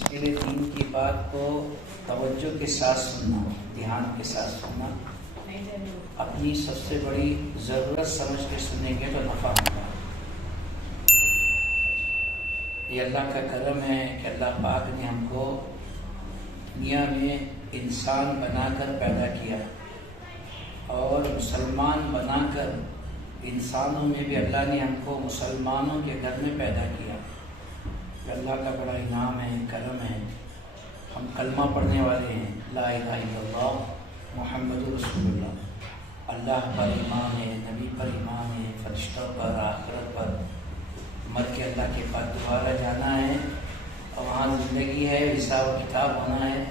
اس کے لیے دین کی بات کو توجہ کے ساتھ سننا، دھیان کے ساتھ سننا، اپنی سب سے بڑی ضرورت سمجھ کے سنیں گے تو نفع ہوگا۔ یہ اللہ کا کرم ہے کہ اللہ پاک نے ہم کو دنیا میں انسان بنا کر پیدا کیا اور مسلمان بنا کر انسانوں میں بھی اللہ نے ہم کو مسلمانوں کے گھر میں پیدا کیا۔ یہ اللہ کا بڑا انعام ہے، کرم ہے۔ ہم کلمہ پڑھنے والے ہیں، لا الہ الا اللہ محمد رسول اللہ۔ اللہ پر ایمان ہے، نبی پر ایمان ہے، فرشتوں پر، آخرت پر، مر کے اللہ کے پاس دوبارہ جانا ہے اور وہاں زندگی ہے، حساب و کتاب ہونا ہے،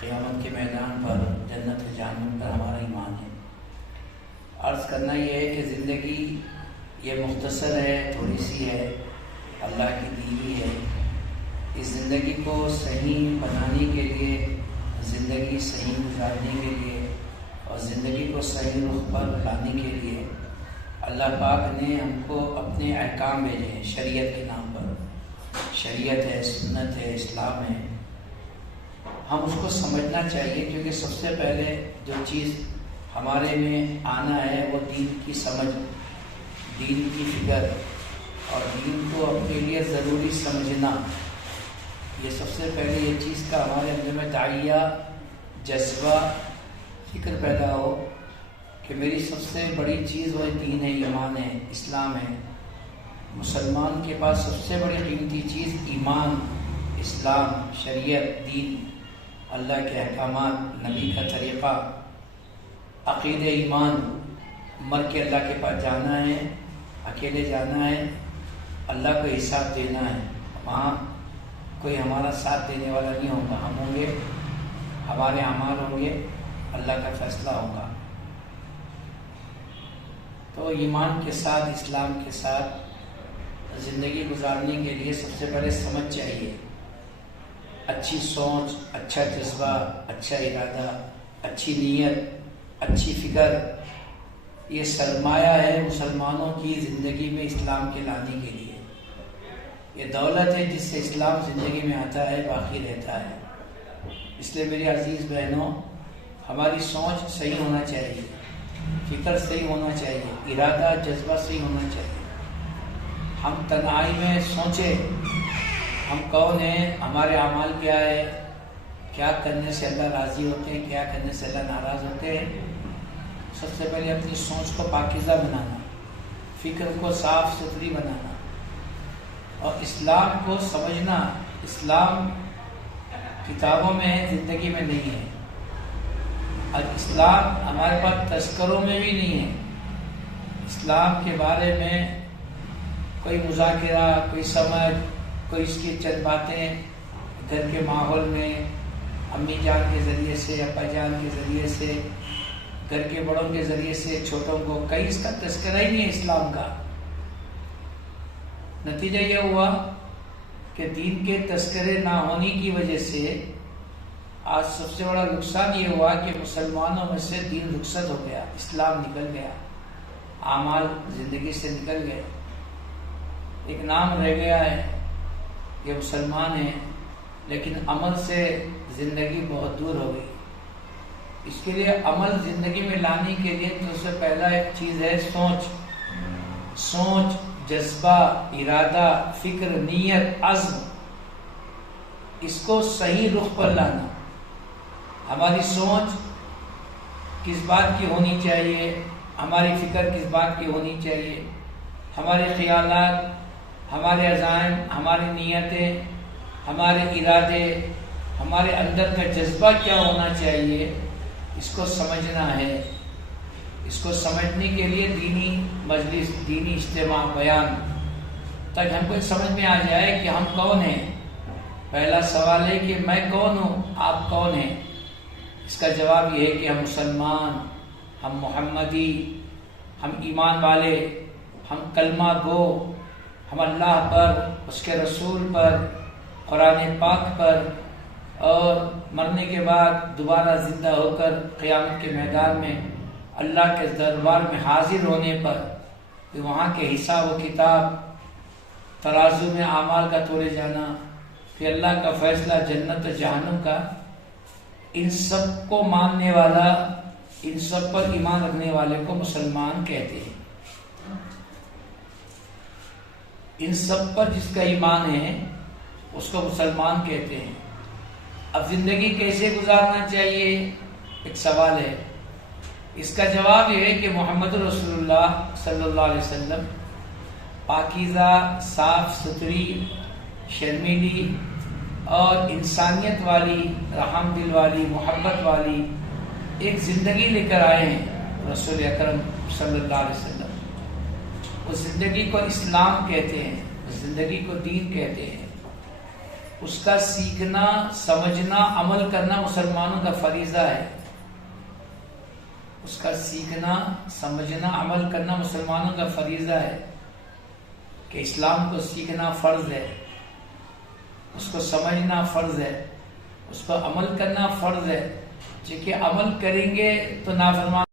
قیامت کے میدان پر جنت و جہنم پر ہمارا ایمان ہے۔ عرض کرنا یہ ہے کہ زندگی یہ مختصر ہے، تھوڑی سی ہے، اللہ کی دی ہوئی ہے۔ اس زندگی کو صحیح بنانے کے لیے، زندگی صحیح گزارنے کے لیے اور زندگی کو صحیح رخ پر لانے کے لیے اللہ پاک نے ہم کو اپنے احکام بھیجے ہیں شریعت کے نام پر۔ شریعت ہے، سنت ہے، اسلام ہے۔ ہم اس کو سمجھنا چاہیے، کیونکہ سب سے پہلے جو چیز ہمارے میں آنا ہے وہ دین کی سمجھ، دین کی فکر اور دین کو اپنے لیے ضروری سمجھنا۔ یہ سب سے پہلے یہ چیز کا ہمارے اندر میں داعیہ جذبہ فکر پیدا ہو کہ میری سب سے بڑی چیز وہ دین ہے، ایمان ہے، اسلام ہے۔ مسلمان کے پاس سب سے بڑی قیمتی چیز ایمان، اسلام، شریعت، دین، اللہ کے احکامات، نبی کا طریقہ، عقید ایمان۔ مر کے اللہ کے پاس جانا ہے، اکیلے جانا ہے، اللہ کو حساب دینا ہے۔ وہاں کوئی ہمارا ساتھ دینے والا نہیں ہوگا، ہم ہوں گے، ہمارے اعمال ہوں گے، اللہ کا فیصلہ ہوگا۔ تو ایمان کے ساتھ، اسلام کے ساتھ زندگی گزارنے کے لیے سب سے پہلے سمجھ چاہیے، اچھی سوچ، اچھا جذبہ، اچھا ارادہ، اچھی نیت، اچھی فکر، یہ سرمایہ ہے مسلمانوں کی زندگی میں اسلام کے لانے کے لیے۔ یہ دولت ہے جس سے اسلام زندگی میں آتا ہے، باقی رہتا ہے۔ اس لیے میری عزیز بہنوں، ہماری سوچ صحیح ہونا چاہیے، فکر صحیح ہونا چاہیے، ارادہ جذبہ صحیح ہونا چاہیے۔ ہم تنہائی میں سوچیں ہم کون ہیں، ہمارے اعمال کیا ہے، کیا کرنے سے اللہ راضی ہوتے ہیں، کیا کرنے سے اللہ ناراض ہوتے ہیں۔ سب سے پہلے اپنی سوچ کو پاکیزہ بنانا، فکر کو صاف ستھری بنانا اور اسلام کو سمجھنا۔ اسلام کتابوں میں ہے، زندگی میں نہیں ہے۔ اور اسلام ہمارے پاس تذکروں میں بھی نہیں ہے۔ اسلام کے بارے میں کوئی مذاکرہ، کوئی سمجھ، کوئی اس کی چند باتیں گھر کے ماحول میں امی جان کے ذریعے سے، ابا جان کے ذریعے سے، گھر کے بڑوں کے ذریعے سے چھوٹوں کو، کہیں اس کا تذکرہ ہی نہیں ہے اسلام کا۔ نتیجہ یہ ہوا کہ دین کے تذکرے نہ ہونے کی وجہ سے آج سب سے بڑا نقصان یہ ہوا کہ مسلمانوں میں سے دین رخصت ہو گیا، اسلام نکل گیا، اعمال زندگی سے نکل گئے، ایک نام رہ گیا ہے، یہ مسلمان ہیں، لیکن عمل سے زندگی بہت دور ہو گئی۔ اس کے لیے عمل زندگی میں لانے کے لیے تو سب سے پہلا ایک چیز ہے سوچ، جذبہ، ارادہ، فکر، نیت، عزم۔ اس کو صحیح رخ پر لانا۔ ہماری سوچ کس بات کی ہونی چاہیے، ہماری فکر کس بات کی ہونی چاہیے، ہمارے خیالات، ہمارے عزائم، ہماری نیتیں، ہمارے ارادے، ہمارے اندر کا جذبہ کیا ہونا چاہیے، اس کو سمجھنا ہے۔ اس کو سمجھنے کے لیے دینی مجلس، دینی اجتماع، بیان، تاکہ ہم کو سمجھ میں آ جائے کہ ہم کون ہیں۔ پہلا سوال ہے کہ میں کون ہوں، آپ کون ہیں؟ اس کا جواب یہ ہے کہ ہم مسلمان، ہم محمدی، ہم ایمان والے، ہم کلمہ گو، ہم اللہ پر، اس کے رسول پر، قرآن پاک پر اور مرنے کے بعد دوبارہ زندہ ہو کر قیامت کے میدان میں اللہ کے دربار میں حاضر ہونے پر وہاں کے حساب و کتاب، ترازو میں اعمال کا تولے جانا، پھر اللہ کا فیصلہ جنت و جہنم کا، ان سب کو ماننے والا، ان سب پر ایمان رکھنے والے کو مسلمان کہتے ہیں۔ ان سب پر جس کا ایمان ہے اس کو مسلمان کہتے ہیں۔ اب زندگی کیسے گزارنا چاہیے، ایک سوال ہے۔ اس کا جواب یہ ہے کہ محمد رسول اللہ صلی اللہ علیہ وسلم پاکیزہ، صاف ستھری، شرمیلی اور انسانیت والی، رحم دل والی، محبت والی ایک زندگی لے کر آئے ہیں رسول اکرم صلی اللہ علیہ وسلم۔ اس زندگی کو اسلام کہتے ہیں، اس زندگی کو دین کہتے ہیں۔ اس کا سیکھنا، سمجھنا، عمل کرنا مسلمانوں کا فریضہ ہے۔ اس کا سیکھنا، سمجھنا، عمل کرنا مسلمانوں کا فریضہ ہے کہ اسلام کو سیکھنا فرض ہے، اس کو سمجھنا فرض ہے، اس کو عمل کرنا فرض ہے، کیونکہ عمل کریں گے تو نافرمان